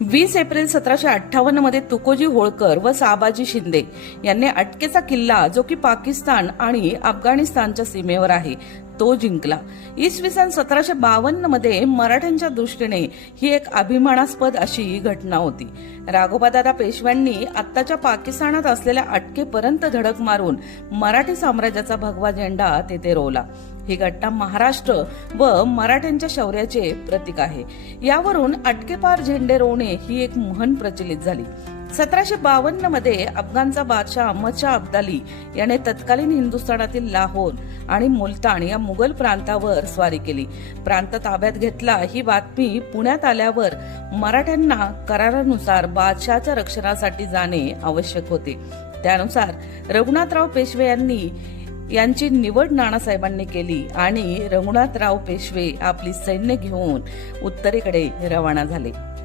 वीस एप्रिल सतराशे अठ्ठावन्नमध्ये तुकोजी होळकर व साबाजी शिंदे यांनी अटकेचा किल्ला जो की पाकिस्तान आणि अफगाणिस्तानच्या सीमेवर आहे तो जिंकला. इसवी सन सतराशे बावन्नमध्ये मराठ्यांच्या दृष्टीने ही एक अभिमानास्पद अशी घटना होती. राघोबादादा पेशव्यांनी आत्ताच्या पाकिस्तानात असलेल्या अटकेपर्यंत धडक मारून मराठी साम्राज्याचा भगवा झेंडा तेथे रोवला. ही घटना महाराष्ट्र व मराठ्यांच्या शौर्याचे प्रतीक आहे. यावरून अटकेपार झेंडे रोवणे ही एक मोहन प्रचलित झाली. सतराशे बावन्नमध्ये अफगाणचा बादशाह अहमदशाह अब्दाली याने तत्कालीन हिंदुस्थानातील लाहोर आणि मुलतान या मुघल प्रांतावर स्वारी केली. प्रांत ताब्यात घेतला ही बातमी पुण्यात आल्यावर मराठ्यांना करारानुसार बादशहाच्या रक्षणासाठी जाणे आवश्यक होते. त्यानुसार रघुनाथराव पेशवे यांनी यांची निवड नानासाहेबांनी केली आणि रघुनाथराव पेशवे आपली सैन्य घेऊन उत्तरेकडे रवाना झाले.